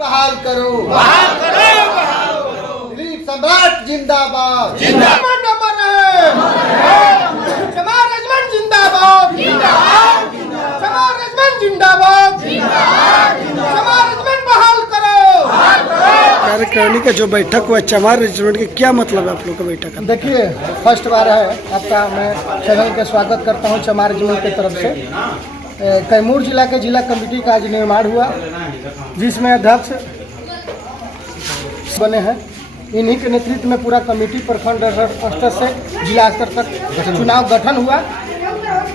बहाल करो, बहाल करो, बहाल करो। दिलीप सम्राट जिंदाबाद, जिंदाबाद चमार रेजिमेंट जिंदाबाद, चमार रेजिमेंट जिंदाबाद, चमार रेजिमेंट बहाल करो। कार्यकारिणी का जो बैठक हुआ चमार रेजिमेंट के क्या मतलब है आप लोग का बैठक का? देखिए, फर्स्ट बार है आपका, मैं चैनल का स्वागत करता हूं चमार रेजिमेंट की तरफ से। कैमूर जिला के जिला कमेटी का आज निर्माण हुआ, जिसमें अध्यक्ष बने हैं। इन्हीं के नेतृत्व में पूरा कमेटी प्रखंड स्तर से जिला स्तर तक चुनाव गठन हुआ।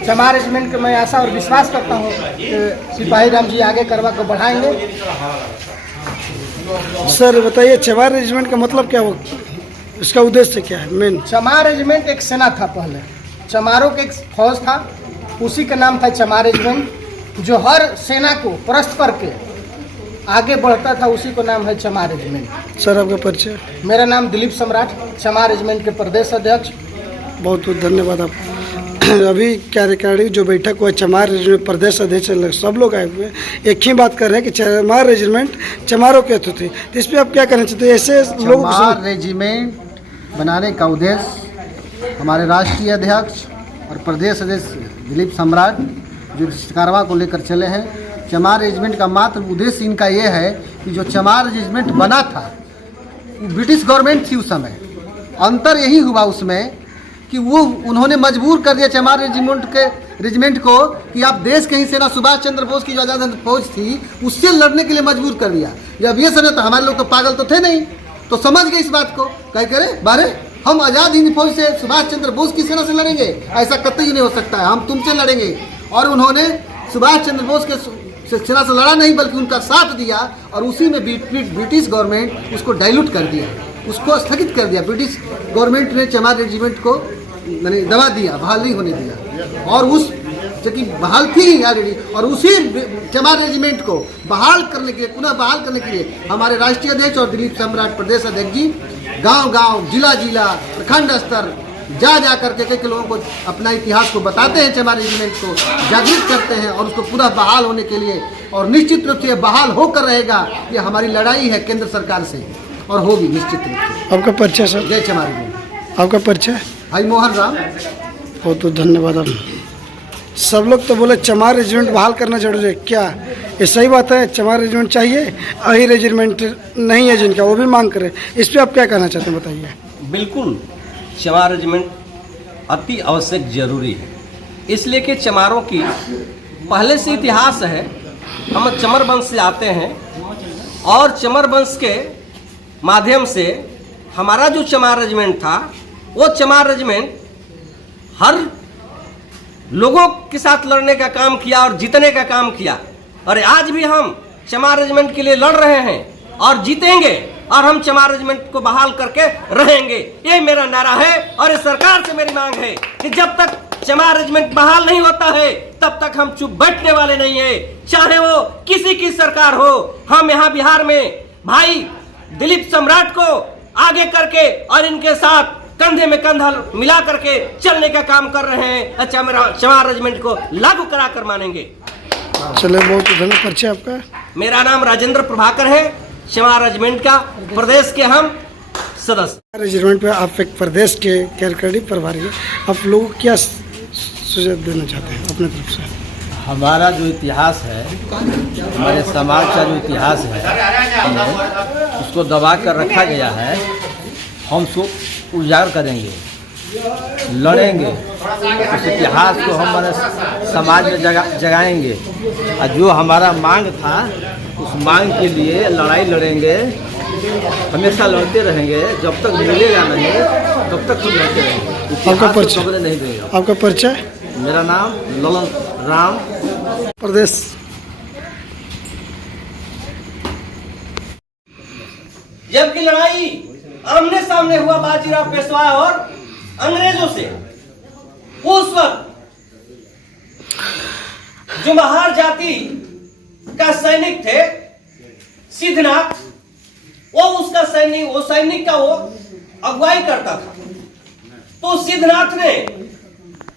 चमार रेजिमेंट के मैं आशा और विश्वास करता हूं कि सिपाही राम जी आगे करवा को बढ़ाएंगे। सर बताइए, चमार रेजिमेंट का मतलब क्या हो, इसका उद्देश्य क्या है मेन? चमार रेजिमेंट एक सेना था पहले, चमारों के एक फौज था, उसी का नाम था चमार रेजिमेंट। जो हर सेना को परस्त करके आगे बढ़ता था, उसी को नाम है चमार रेजिमेंट। सर आपका परिचय? मेरा नाम दिलीप सम्राट, चमार रेजिमेंट के प्रदेश अध्यक्ष। बहुत बहुत धन्यवाद आप। अभी कार्यकारिणी जो बैठक हुआ चमार रेजिमेंट प्रदेश अध्यक्ष सब लोग आए हुए एक ही बात कर रहे हैं कि चमार रेजिमेंट चमारों के हेतु थी, तो इस पर आप क्या कहना चाहते हैं? ऐसे लोग चमार रेजिमेंट बनाने का उद्देश्य हमारे राष्ट्रीय अध्यक्ष और प्रदेश अध्यक्ष दिलीप सम्राट जो कारवा को लेकर चले हैं। चमार रेजिमेंट का मात्र उद्देश्य इनका ये है कि जो चमार रेजिमेंट बना था वो ब्रिटिश गवर्नमेंट थी उस समय। अंतर यही हुआ उसमें कि वो उन्होंने मजबूर कर दिया चमार रेजिमेंट को कि आप देश के ही सेना सुभाष चंद्र बोस की जो आज़ाद फौज थी उससे लड़ने के लिए मजबूर कर दिया। जब ये समय तो हमारे लोग तो पागल तो थे नहीं, तो समझ गए इस बात को, क्या करें बारे हम आज़ाद हिंद फौज से सुभाष चंद्र बोस की सेना से लड़ेंगे, ऐसा कतई नहीं हो सकता है, हम तुमसे लड़ेंगे। और उन्होंने सुभाष चंद्र बोस के सेना से लड़ा नहीं बल्कि उनका साथ दिया, और उसी में ब्रिटिश गवर्नमेंट उसको डाइल्यूट कर दिया, उसको स्थगित कर दिया। ब्रिटिश गवर्नमेंट ने चमार रेजिमेंट को मैंने दबा दिया, बहाल नहीं होने दिया, और उस जो कि बहाल थी ही ऑलरेडी, और उसी चमार रेजिमेंट को बहाल करने के लिए, पुनः बहाल करने के लिए हमारे राष्ट्रीय अध्यक्ष और दिलीप सम्राट प्रदेश अध्यक्ष जी गांव-गांव, जिला-जिला, प्रखंड स्तर जा करके कई लोगों को अपना इतिहास को बताते हैं, चमार रेजिमेंट को जागृत करते हैं, और उसको पूरा बहाल होने के लिए, और निश्चित रूप से बहाल होकर रहेगा। ये हमारी लड़ाई है केंद्र सरकार से, और होगी निश्चित रूप से। आपका परिचय सर? जय चमार रेजिमेंट। आपका परिचय? भाई मोहन राम। बहुत बहुत धन्यवाद आप। सब लोग तो बोले चमार रेजिमेंट बहाल करना जरूरी है, क्या ये सही बात है? चमार रेजिमेंट चाहिए, अही रेजिमेंट नहीं है जिनका, वो भी मांग करे, इस पर आप क्या कहना चाहते हैं बताइए? बिल्कुल, चमार रेजिमेंट अति आवश्यक जरूरी है, इसलिए कि चमारों की पहले से इतिहास है। हम चमर वंश से आते हैं, और चमर वंश के माध्यम से हमारा जो चमार रेजिमेंट था, वो चमार रेजिमेंट हर लोगों के साथ लड़ने का काम किया और जीतने का काम किया। और आज भी हम चमार रेजिमेंट के लिए लड़ रहे हैं और जीतेंगे, और हम चमार रेजिमेंट को बहाल करके रहेंगे, ये मेरा नारा है। और इस सरकार से मेरी मांग है कि जब तक चमार रेजिमेंट बहाल नहीं होता है तब तक हम चुप बैठने वाले नहीं है, चाहे वो किसी की सरकार हो। हम यहाँ बिहार में भाई दिलीप सम्राट को आगे करके और इनके साथ कंधे में कंधा मिला करके चलने का काम कर रहे हैं। चमार रेजिमेंट को लागू करा कर मानेंगे। चले, बहुत धन्यवाद। परिचय आपका? मेरा नाम राजेंद्र प्रभाकर है, चमार रेजिमेंट का प्रदेश के हम सदस्य। रेजिमेंट पे आप एक प्रदेश के कार्यकारिणी प्रभारी है, आप लोगों को क्या सुझाव देना चाहते हैं अपने तरफ से? हमारा जो इतिहास है, हमारे समाज का जो इतिहास है, उसको दबा कर रखा गया है। हम सो उजागर करेंगे, लड़ेंगे, उस इतिहास को हम हमारे समाज में जगाएंगे, और जो हमारा मांग था उस मांग के लिए लड़ाई लड़ेंगे, हमेशा लड़ते रहेंगे। जब तक मिलेगा नहीं तब तक हम लड़ते रहेंगे। आपका परिचय? नहीं देगा। आपका परिचय? मेरा नाम ललन राम, प्रदेश। जबकि लड़ाई आमने सामने हुआ बाजीराव पेशवा और अंग्रेजों से, उस वक्त जो महार जाति का सैनिक थे सिद्धनाथ, वो सैनिक का वो अगुवाई करता था। तो सिद्धनाथ ने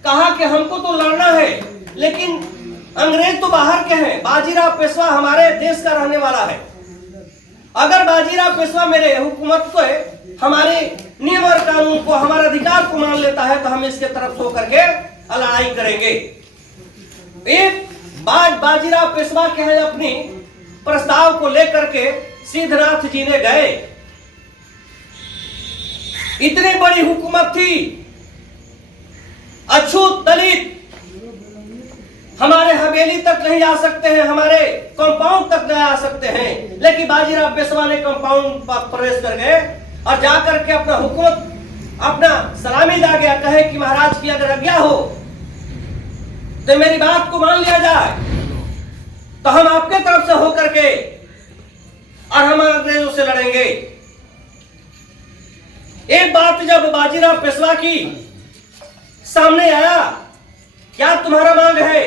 कहा कि हमको तो लड़ना है, लेकिन अंग्रेज तो बाहर के हैं, बाजीराव पेशवा हमारे देश का रहने वाला है, अगर बाजीराव पेशवा मेरे हुकूमत को, हमारे नियम और कानून को, हमारे अधिकार को मान लेता है तो हम इसके तरफ होकर के लड़ाई करेंगे। एक बाजीराव पेशवा के हैं अपनी प्रस्ताव को लेकर के सिद्धनाथ जी ने गए। इतनी बड़ी हुकूमत थी, अछूत दलित हमारे हवेली तक नहीं आ सकते हैं, हमारे कंपाउंड तक नहीं आ सकते हैं, लेकिन बाजीराव पेशवा ने कंपाउंड पर प्रवेश कर गए और जाकर के अपना हुकूमत, अपना सलामी दा गया, कहे कि महाराज की अगर आज्ञा हो तो मेरी बात को मान लिया जाए तो हम आपके तरफ से होकर के और हम अंग्रेजों से लड़ेंगे। एक बात जब बाजीराव पेशवा की सामने आया, क्या तुम्हारा मांग है,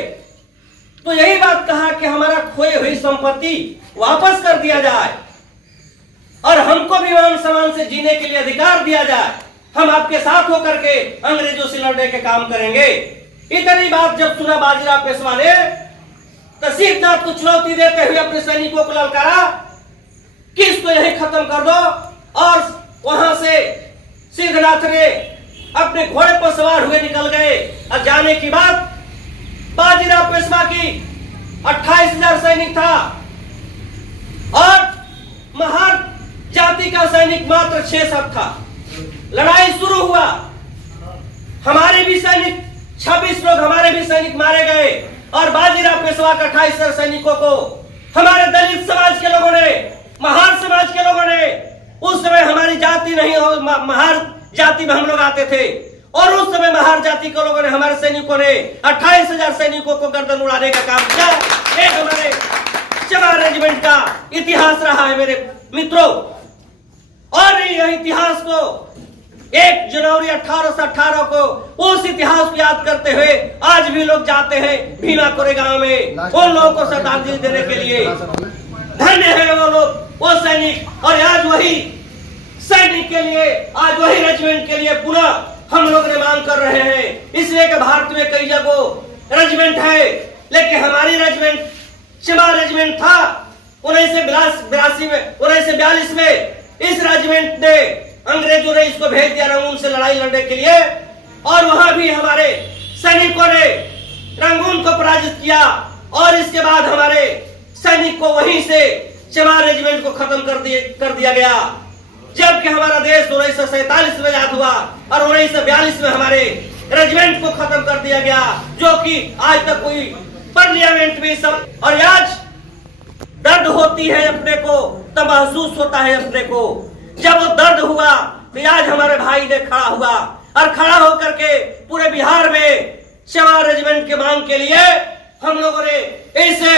तो यही बात कहा कि हमारा खोई हुई संपत्ति वापस कर दिया जाए और हमको भी मान सम्मान से जीने के लिए अधिकार दिया जाए, हम आपके साथ होकर के अंग्रेजों से लड़ने के काम करेंगे। इतनी बात जब सुना बाजीराव पेशवा ने तो सिद्धनाथ को चुनौती देते हुए अपने सैनिकों को ललकारा कि इसको यही खत्म कर दो, और वहां से सिद्धनाथ ने अपने घोड़े पर सवार हुए निकल गए। और जाने की बाद बाजीराव पेशवा की 28,000 सैनिक था और महार जाति का सैनिक मात्र 6 था। लड़ाई शुरू हुआ, हमारे भी सैनिक 26 लोग हमारे भी सैनिक मारे गए और बाजीराव पेशवा का 28,000 सैनिकों को हमारे दलित समाज के लोगों ने, महार समाज के लोगों ने, उस समय हमारी जाति नहीं हो, महार जाति में हम लोग आते थे, और उस समय महार जाति के लोगों ने, हमारे सैनिकों ने 28,000 सैनिकों को गर्दन उड़ाने का काम किया। एक हमारे चमार रेजिमेंट का इतिहास रहा है मेरे मित्रों, और यह इतिहास को 1 जनवरी 1818 को उस इतिहास को याद करते हुए आज भी लोग जाते हैं भीमा कोरेगांव में उन लोगों को श्रद्धांजलि देने के लिए। धन्य है वो लोग, वो सैनिक, और आज वही सैनिक के लिए, आज वही रेजिमेंट के लिए पुनः हम लोग ने मांग कर रहे हैं। इसलिए कि भारत में कई जगह रेजिमेंट है, लेकिन हमारी रेजिमेंट चमार रेजिमेंट था 1942 में। इस रेजिमेंट ने, अंग्रेजों ने इसको भेज दिया रंगून से लड़ाई लड़ने के लिए, और वहां भी हमारे सैनिकों ने रंगून को पराजित किया, और इसके बाद हमारे सैनिक को वहीं से चमार रेजिमेंट को खत्म कर दिया गया। जबकि हमारा देश 1947 में आजाद हुआ और 1942 में हमारे रेजिमेंट को खत्म कर दिया गया, जो कि आज तक कोई पार्लियामेंट में सब। और आज दर्द होती है अपने को तो महसूस होता है अपने को, जब वो दर्द हुआ तो आज हमारे भाई ने खड़ा हुआ और खड़ा होकर के पूरे बिहार में चमार रेजिमेंट के मांग के लिए हम लोगों ने ऐसे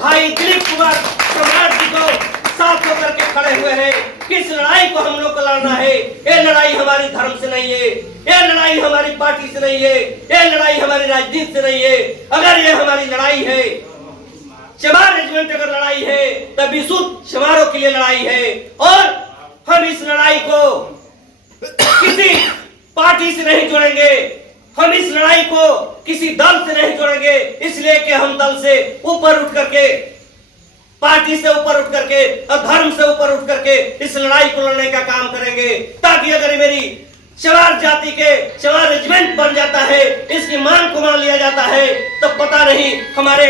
भाई दिलीप कुमार सम्राट जी को साथ होकर के खड़े हुए हैं। किस लड़ाई को हम लोग को लड़ना है, ये लड़ाई हमारी धर्म से नहीं है, ये लड़ाई हमारी पार्टी से नहीं है, ये लड़ाई हमारी राजनीति से नहीं है। अगर ये हमारी लड़ाई है, चमार रेजिमेंट अगर लड़ाई है, तब विशुद्ध चमारों के लिए लड़ाई है, और हम इस लड़ाई को किसी पार्टी से नहीं जोड़ेंगे, हम इस लड़ाई को किसी दल से नहीं जोड़ेंगे, इसलिए कि हम दल से ऊपर उठ करके, पार्टी से ऊपर उठ करके और धर्म से ऊपर उठ करके इस लड़ाई को लड़ने का काम करेंगे, ताकि अगर मेरी चमार जाति के चमार रेजिमेंट बन जाता है, इसकी मांग को मान लिया जाता है, तो पता नहीं हमारे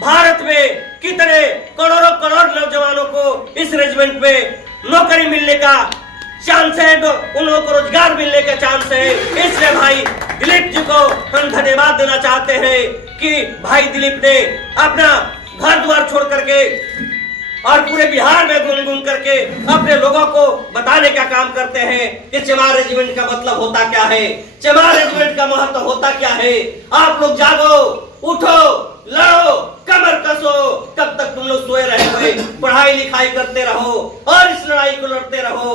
भारत में कितने करोड़ों नौजवानों को इस रेजिमेंट में नौकरी मिलने का चांस है, तो उन लोगों को रोजगार मिलने का चांस है। इसलिए भाई दिलीप जी को हम धन्यवाद देना चाहते हैं कि भाई दिलीप ने अपना घर द्वार छोड़ करके और पूरे बिहार में घूम घूम करके अपने लोगों को बताने का काम करते हैं कि चमार रेजिमेंट का मतलब होता क्या है, चमार रेजिमेंट का महत्व होता क्या है। आप लोग जागो, उठो, लड़ो, कमर कसो, कब तक तुम लोग सोए रहेंगे, पढ़ाई लिखाई करते रहो और इस लड़ाई को लड़ते रहो।